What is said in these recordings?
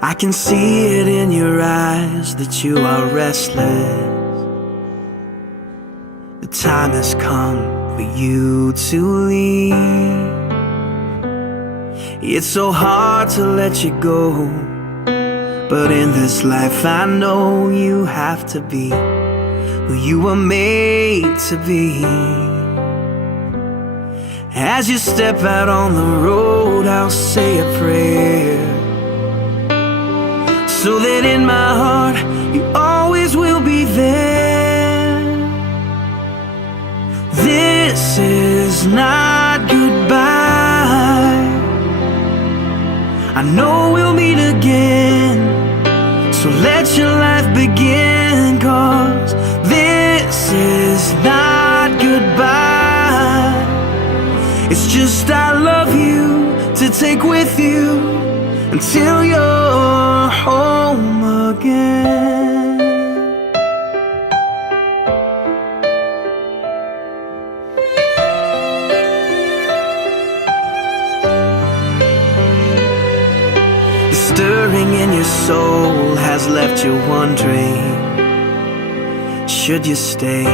I can see it in your eyes that you are restless. The time has come for you to leave. It's so hard to let you go, but in this life I know you have to be who you were made to be. As you step out on the road, I'll say a prayer, so that in my heart you always will be there. This is not goodbye. I know we'll meet again, so let your life begin, 'cause this is not goodbye. It's just I love you to take with you until you're home again. The stirring in your soul has left you wondering, should you stay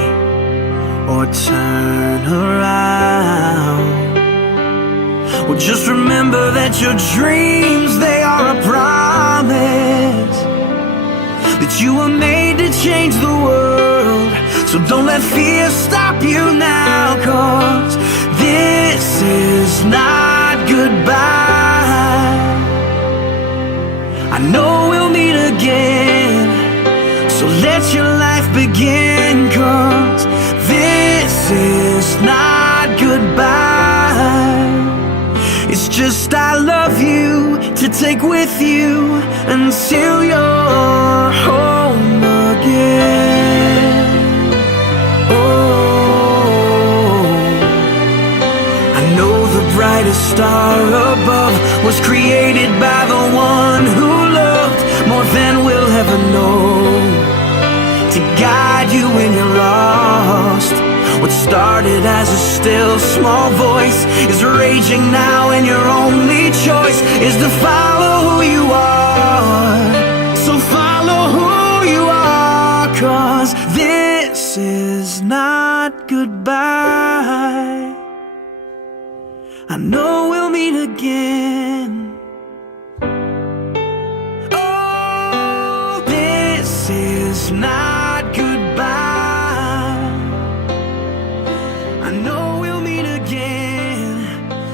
or turn around? Well, just remember that your dreams, they are a promise, that you were made to change the world. So don't let fear stop you now, 'cause this is not goodbye. I know we'll meet again, so let your life begin, 'cause this is not goodbye. It's just I love you to take with you until you're home again. Oh, I know the brightest star above was created by the one who loved more than we'll ever know, to guide you when you're lost. What started as a still small voice is raging now, and your only choice is to follow who you are. So follow who you are, 'cause this is not goodbye. I know we'll meet again. Oh, this is not goodbye. I know we'll meet again,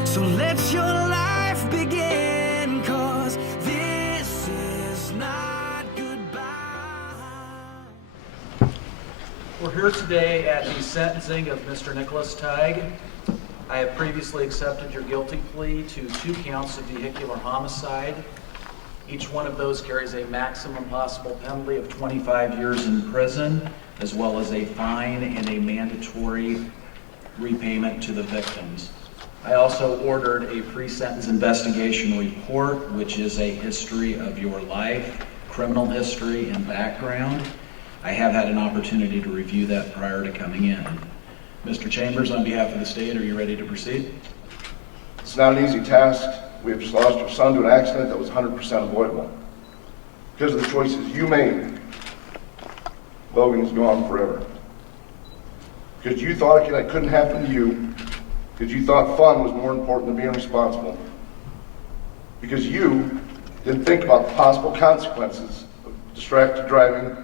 so let your life begin, 'cause this is not goodbye. We're here today at the sentencing of Mr. Nicholas Teig. I have previously accepted your guilty plea to 2 counts of vehicular homicide. Each one of those carries a maximum possible penalty of 25 years in prison, as well as a fine and a mandatory repayment to the victims. I also ordered a pre-sentence investigation report, which is a history of your life, criminal history, and background. I have had an opportunity to review that prior to coming in. Mr. Chambers, on behalf of the state, are you ready to proceed? It's not an easy task. We have just lost our son to an accident that was 100% avoidable. Because of the choices you made, Logan is gone forever. Because you thought it couldn't happen to you. Because you thought fun was more important than being responsible. Because you didn't think about the possible consequences of distracted driving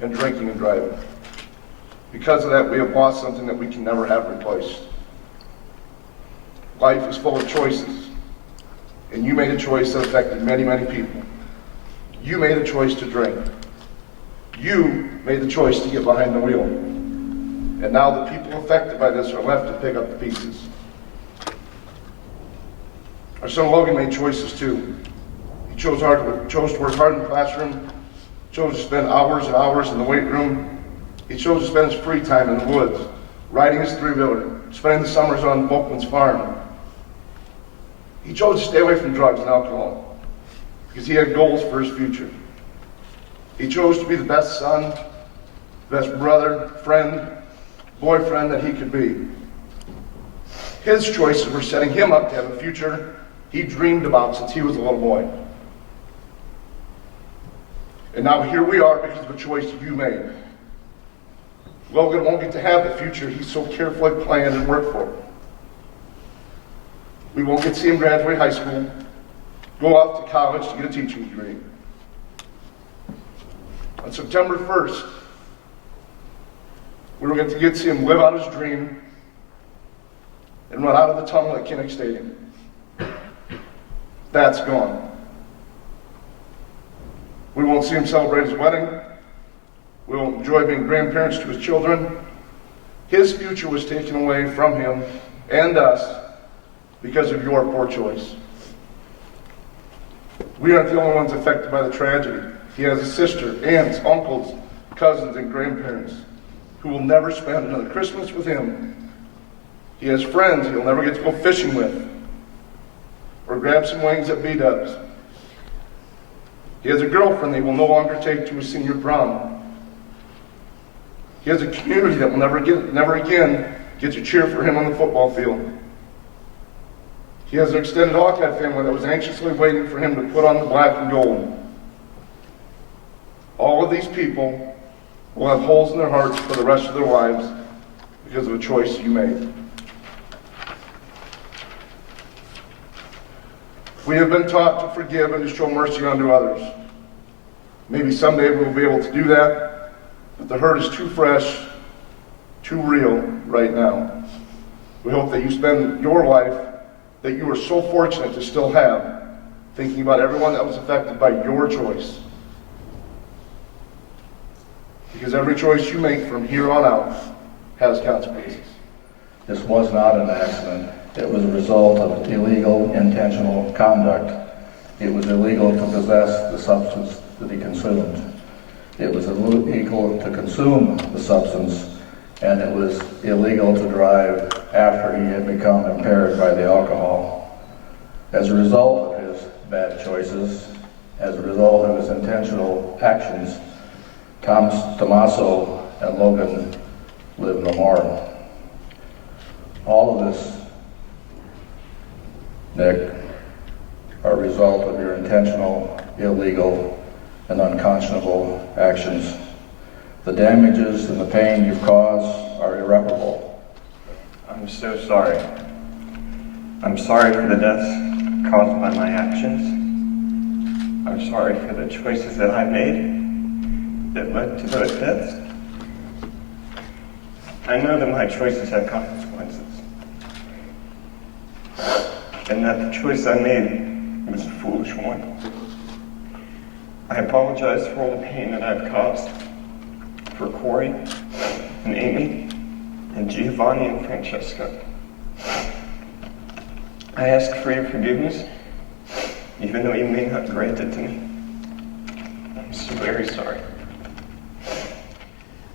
and drinking and driving. Because of that, we have lost something that we can never have replaced. Life is full of choices, and you made a choice that affected many, many people. You made a choice to drink. You made the choice to get behind the wheel. And now the people affected by this are left to pick up the pieces. Our son Logan made choices too. He chose to work hard in the classroom, chose to spend hours and hours in the weight room. He chose to spend his free time in the woods, riding his 3-wheeler, spending the summers on Volkman's farm. He chose to stay away from drugs and alcohol because he had goals for his future. He chose to be the best son, best brother, friend, boyfriend that he could be. His choices were setting him up to have a future he dreamed about since he was a little boy. And now here we are because of a choice you made. Logan won't get to have the future he so carefully planned and worked for. We won't get to see him graduate high school, go off to college to get a teaching degree. On September 1st, we were going to get to see him live out his dream and run out of the tunnel at Kinnick Stadium. That's gone. We won't see him celebrate his wedding. We won't enjoy being grandparents to his children. His future was taken away from him and us because of your poor choice. We aren't the only ones affected by the tragedy. He has a sister, aunts, uncles, cousins, and grandparents who will never spend another Christmas with him. He has friends he'll never get to go fishing with or grab some wings at B-Dubs. He has a girlfriend that he will no longer take to his senior prom. He has a community that will never again get to cheer for him on the football field. He has an extended Hawkeye family that was anxiously waiting for him to put on the black and gold. All of these people will have holes in their hearts for the rest of their lives because of a choice you made. We have been taught to forgive and to show mercy unto others. Maybe someday we will be able to do that, but the hurt is too fresh, too real right now. We hope that you spend your life that you are so fortunate to still have, thinking about everyone that was affected by your choice. Because every choice you make from here on out has consequences. This was not an accident. It was a result of illegal, intentional conduct. It was illegal to possess the substance that he consumed. It was illegal to consume the substance, and it was illegal to drive after he had become impaired by the alcohol. As a result of his bad choices, as a result of his intentional actions, Tommaso and Logan live no more. All of this, Nick, are a result of your intentional, illegal, and unconscionable actions. The damages and the pain you've caused are irreparable. I'm so sorry. I'm sorry for the deaths caused by my actions. I'm sorry for the choices that I made that led to those deaths. I know that my choices have consequences, and that the choice I made was a foolish one. I apologize for all the pain that I've caused for Corey and Amy and Giovanni and Francesca. I ask for your forgiveness, even though you may not grant it to me. I'm so very sorry.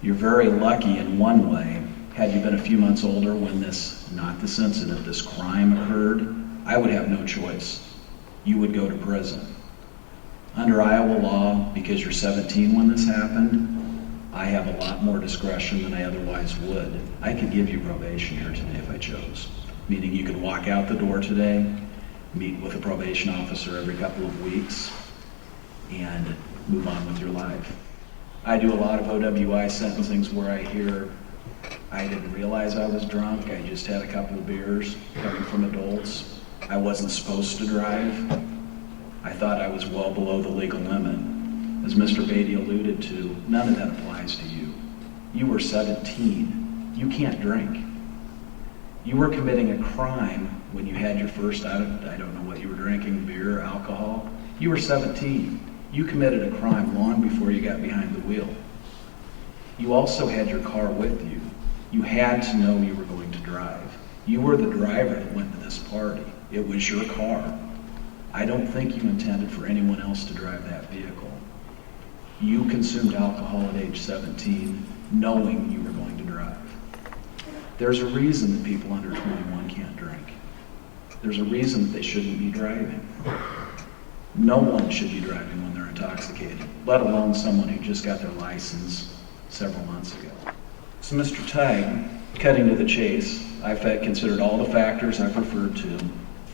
You're very lucky in one way. Had you been a few months older when not this incident, this crime occurred, I would have no choice. You would go to prison. Under Iowa law, because you're 17 when this happened, I have a lot more discretion than I otherwise would. I could give you probation here today if I chose. Meaning you could walk out the door today, meet with a probation officer every couple of weeks, and move on with your life. I do a lot of OWI sentencings where I hear, I didn't realize I was drunk, I just had a couple of beers coming from adults. I wasn't supposed to drive. I thought I was well below the legal limit. As Mr. Beatty alluded to, none of that applies to you. You were 17. You can't drink. You were committing a crime when you had your first, I don't know what you were drinking, beer, alcohol. You were 17. You committed a crime long before you got behind the wheel. You also had your car with you. You had to know you were going to drive. You were the driver that went to this party. It was your car. I don't think you intended for anyone else to drive that vehicle. You consumed alcohol at age 17, knowing you were going to drive. There's a reason that people under 21 can't drink. There's a reason that they shouldn't be driving. No one should be driving when they're intoxicated, let alone someone who just got their license several months ago. So Mr. Teig, cutting to the chase, I've considered all the factors I've referred to,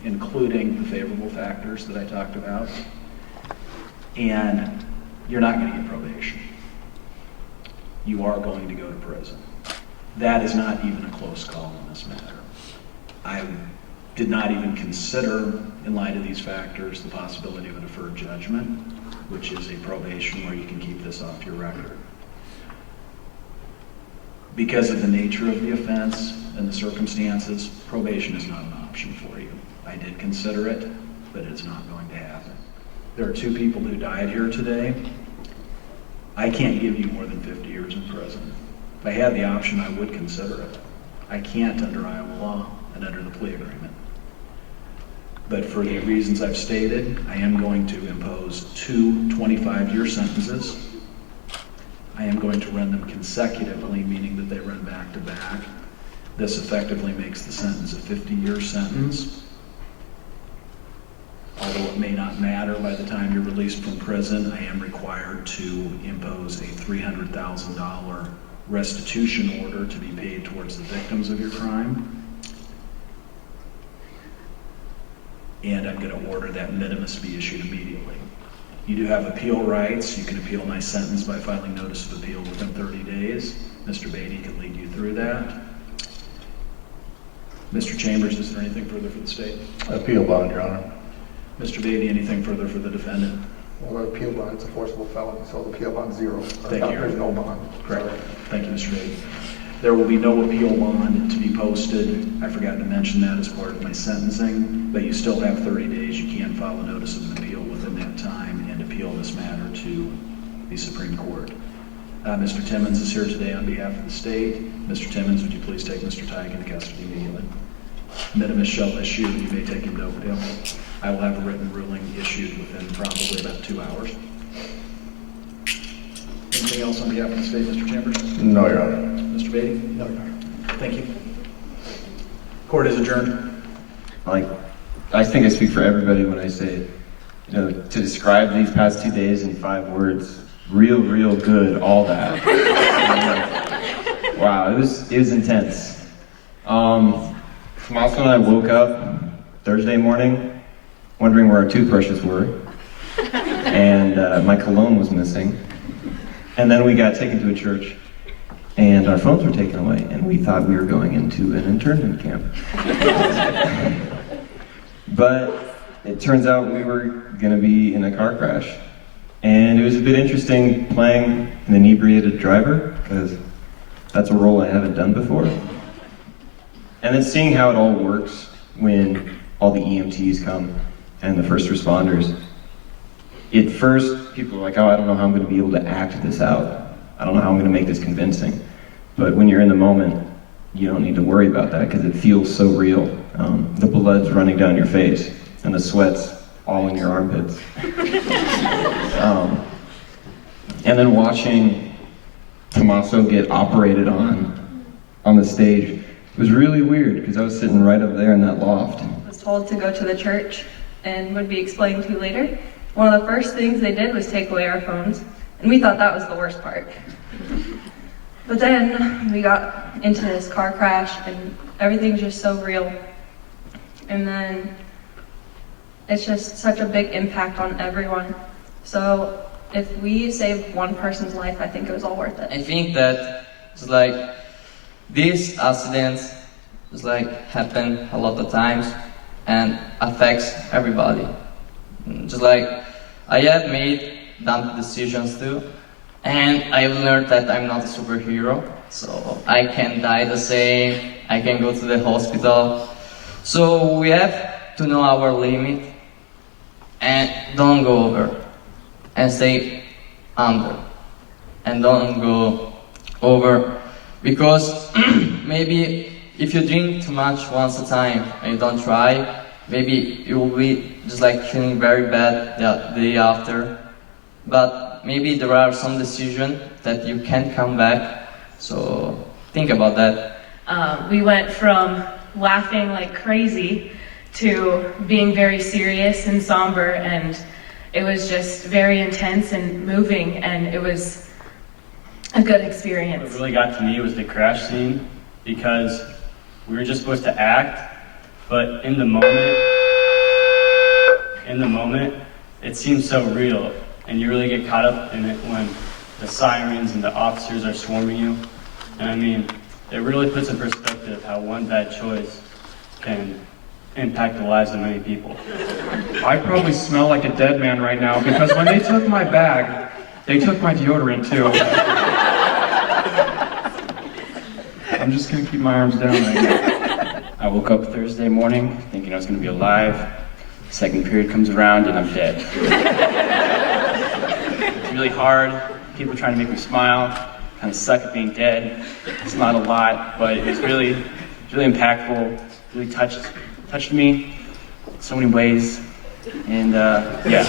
including the favorable factors that I talked about. And you're not going to get probation. You are going to go to prison. That is not even a close call in this matter. I did not even consider, in light of these factors, the possibility of a deferred judgment, which is a probation where you can keep this off your record. Because of the nature of the offense and the circumstances, probation is not an option for you. I did consider it, but it's not going to happen. There are 2 people who died here today. I can't give you more than 50 years in prison. If I had the option, I would consider it. I can't under Iowa law and under the plea agreement. But for the reasons I've stated, I am going to impose 2 25-year sentences. I am going to run them consecutively, meaning that they run back to back. This effectively makes the sentence a 50-year sentence. Although it may not matter by the time you're released from prison, I am required to impose a $300,000 restitution order to be paid towards the victims of your crime. And I'm going to order that minimus be issued immediately. You do have appeal rights. You can appeal my sentence by filing notice of appeal within 30 days. Mr. Beatty can lead you through that. Mr. Chambers, is there anything further for the state? Appeal bond, Your Honor. Mr. Beatty, anything further for the defendant? Well, the appeal bond, it's a forcible felony, so the appeal bond's 0. Thank you. There's no bond. Correct. Sorry. Thank you, Mr. Beatty. There will be no appeal bond to be posted. I forgot to mention that as part of my sentencing, but you still have 30 days. You can file a notice of an appeal within that time and appeal this matter to the Supreme Court. Mr. Timmons is here today on behalf of the state. Mr. Timmons, would you please take Mr. Tighe into custody immediately? Minimus shall issue, and you may take him to Oakdale. I will have a written ruling issued within probably about 2 hours. Anything else on behalf of the state, Mr. Chambers? No, Your Honor. Mr. Beatty? No, Your Honor. Thank you. Court is adjourned. I think I speak for everybody when I say, to describe these past 2 days in 5 words, real good, all that. Wow, it was intense. Tommaso and I woke up Thursday morning wondering where our toothbrushes were, and my cologne was missing. And then we got taken to a church, and our phones were taken away, and we thought we were going into an internment camp. But it turns out we were going to be in a car crash. And it was a bit interesting playing an inebriated driver, because that's a role I haven't done before. And then seeing how it all works when all the EMTs come and the first responders. At first, people are like, oh, I don't know how I'm going to be able to act this out. I don't know how I'm going to make this convincing. But when you're in the moment, you don't need to worry about that because it feels so real. The blood's running down your face and the sweat's all in your armpits. And then watching Tommaso get operated on the stage, it was really weird because I was sitting right up there in that loft. I was told to go to the church and would be explained to later. One of the first things they did was take away our phones, and we thought that was the worst part. But then we got into this car crash, and everything's just so real. And then it's just such a big impact on everyone. So if we saved one person's life, I think it was all worth it. I think that it's like these accidents happen a lot of times and affects everybody. Just like I have made dumb decisions too, and I've learned that I'm not a superhero, so I can die the same, I can go to the hospital. So we have to know our limit and don't go over, and stay under, and don't go over, because maybe if you drink too much once a time and you don't try, maybe you will be just like feeling very bad the day after. But maybe there are some decisions that you can't come back, so think about that. We went from laughing like crazy to being very serious and somber, and it was just very intense and moving, and it was a good experience. What really got to me was the crash scene, because we were just supposed to act, but in the moment, it seemed so real, and you really get caught up in it when the sirens and the officers are swarming you. And I mean, it really puts in perspective how one bad choice can impact the lives of many people. I probably smell like a dead man right now because when they took my bag, they took my deodorant too. I'm just gonna keep my arms down right now. I woke up Thursday morning thinking I was gonna be alive. Second period comes around and I'm dead. It's really hard. People trying to make me smile. Kind of suck at being dead. It's not a lot, but it was really impactful. Really touched me in so many ways. And yeah.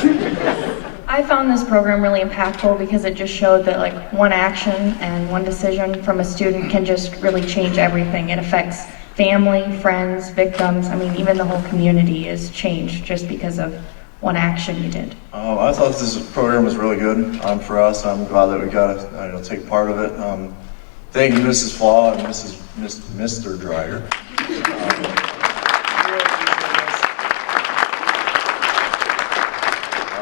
I found this program really impactful because it just showed that like one action and one decision from a student can just really change everything. It affects family, friends, victims. I mean, even the whole community is changed just because of one action you did. I thought this program was really good for us. I'm glad that we got to take part of it. Thank you, Mrs. Flaw and Mr. Dreyer.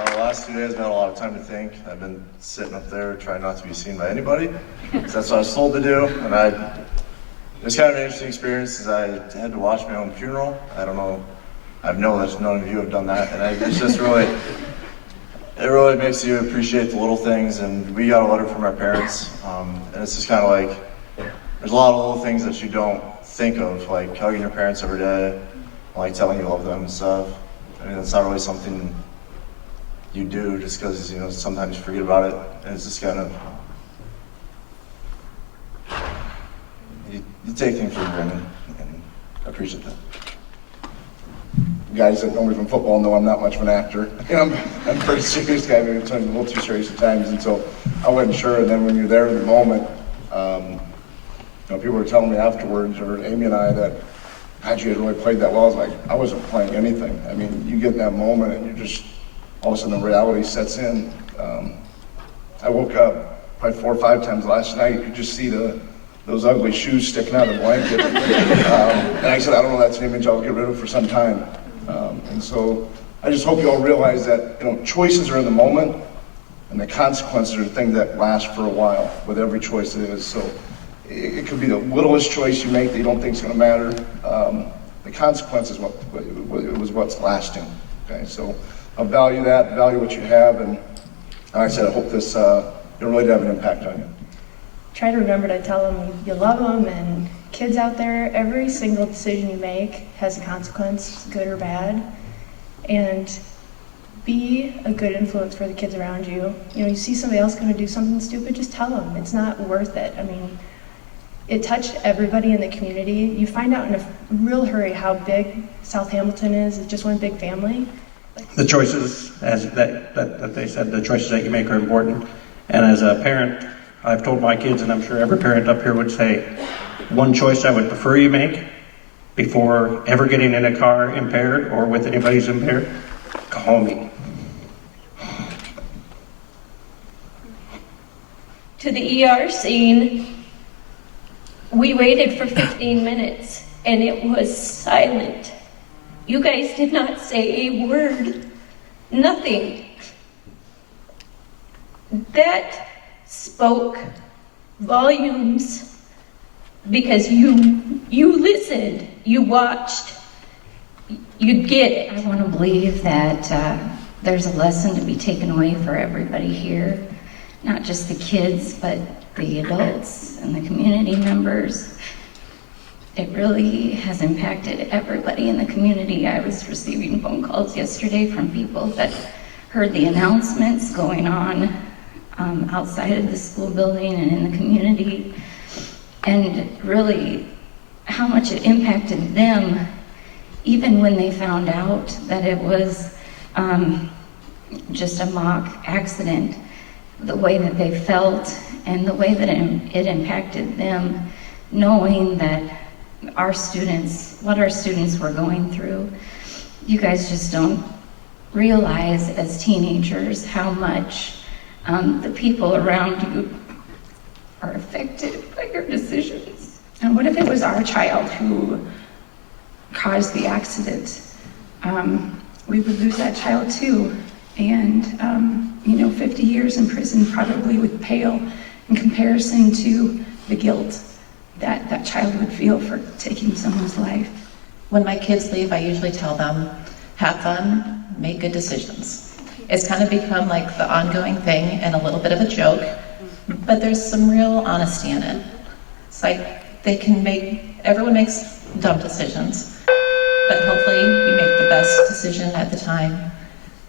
The last 2 days I've had a lot of time to think. I've been sitting up there trying not to be seen by anybody, because that's what I was told to do. And it was kind of an interesting experience, because I had to watch my own funeral. I know that none of you have done that, and it's just really, it really makes you appreciate the little things. And we got a letter from our parents, and it's just kind of like, there's a lot of little things that you don't think of, like hugging your parents every day, like telling you love them and stuff. I mean, it's not really something you do just because, sometimes you forget about it, and it's just kind of, you take things for granted, and I appreciate that. Guys that know me from football know I'm not much of an actor. I'm a pretty serious guy, maybe sometimes a little too serious at times, and so I wasn't sure. And then when you're there in the moment, people were telling me afterwards, or Amy and I, that God, you had really played that well. I was like, I wasn't playing anything. I mean, you get in that moment, and you just, all of a sudden the reality sets in. I woke up probably 4 or 5 times last night. You could just see those ugly shoes sticking out of the blanket. And I said, I don't know, that's an image I'll get rid of for some time. And so I just hope you all realize that, choices are in the moment, and the consequences are things that last for a while with every choice it is. So it could be the littlest choice you make that you don't think is going to matter. The consequence is what's lasting. Okay, so I value that, value what you have, and like I said, I hope this it really did have an impact on you. Try to remember to tell them you love them, and kids out there, every single decision you make has a consequence, good or bad, and be a good influence for the kids around you. You see somebody else going to do something stupid, just tell them. It's not worth it. I mean, it touched everybody in the community. You find out in a real hurry how big South Hamilton is. It's just one big family. The choices, as that they said, the choices that you make are important. And as a parent, I've told my kids, and I'm sure every parent up here would say, one choice I would prefer you make before ever getting in a car impaired or with anybody who's impaired, call me. To the ER scene, we waited for 15 minutes and it was silent. You guys did not say a word, nothing. That spoke volumes because you listened, you watched, you get it. I want to believe that there's a lesson to be taken away for everybody here, not just the kids, but the adults and the community members. It really has impacted everybody in the community. I was receiving phone calls yesterday from people that heard the announcements going on outside of the school building and in the community, and really how much it impacted them, even when they found out that it was just a mock accident, the way that they felt and the way that it impacted them, knowing that what our students were going through. You guys just don't realize as teenagers how much the people around you are affected by your decisions. And what if it was our child who caused the accident? We would lose that child too. And, 50 years in prison probably would pale in comparison to the guilt that that child would feel for taking someone's life. When my kids leave, I usually tell them, have fun, make good decisions. It's kind of become like the ongoing thing and a little bit of a joke, but there's some real honesty in it. It's like everyone makes dumb decisions, but hopefully you make the best decision at the time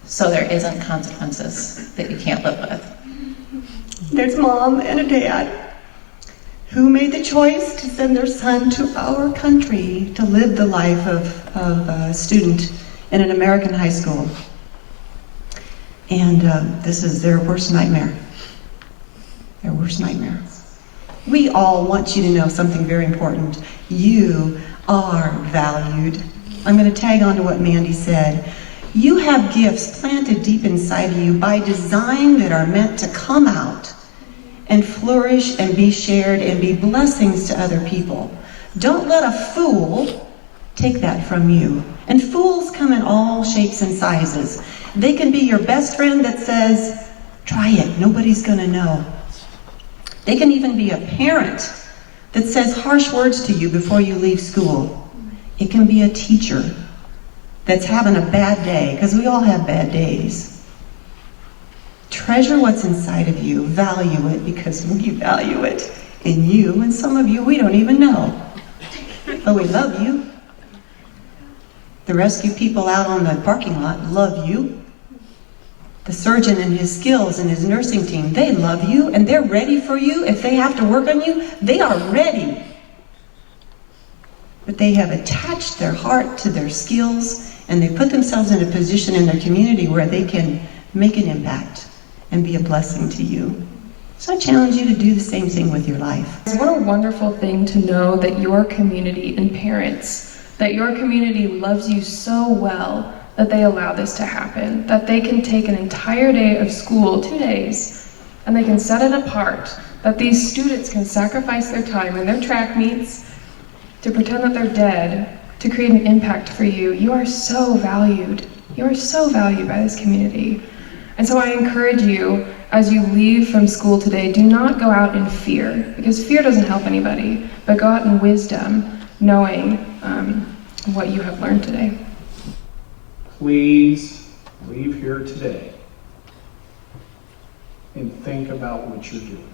so there isn't consequences that you can't live with. There's mom and a dad who made the choice to send their son to our country to live the life of a student in an American high school. And this is their worst nightmare. Their worst nightmare. We all want you to know something very important. You are valued. I'm going to tag on to what Mandy said. You have gifts planted deep inside of you by design that are meant to come out and flourish and be shared and be blessings to other people. Don't let a fool take that from you. And fools come in all shapes and sizes. They can be your best friend that says, try it, nobody's gonna know. They can even be a parent that says harsh words to you before you leave school. It can be a teacher that's having a bad day, because we all have bad days. Treasure what's inside of you, value it, because we value it in you, and some of you we don't even know. But we love you. The rescue people out on the parking lot love you. The surgeon and his skills and his nursing team, they love you, and they're ready for you. If they have to work on you, they are ready. But they have attached their heart to their skills, and they put themselves in a position in their community where they can make an impact and be a blessing to you. So I challenge you to do the same thing with your life. What a wonderful thing to know that your community and parents, that your community loves you so well that they allow this to happen, that they can take an entire day of school, 2 days, and they can set it apart, that these students can sacrifice their time and their track meets to pretend that they're dead, to create an impact for you. You are so valued. You are so valued by this community. And so I encourage you, as you leave from school today, do not go out in fear, because fear doesn't help anybody, but go out in wisdom, knowing what you have learned today. Please leave here today and think about what you're doing.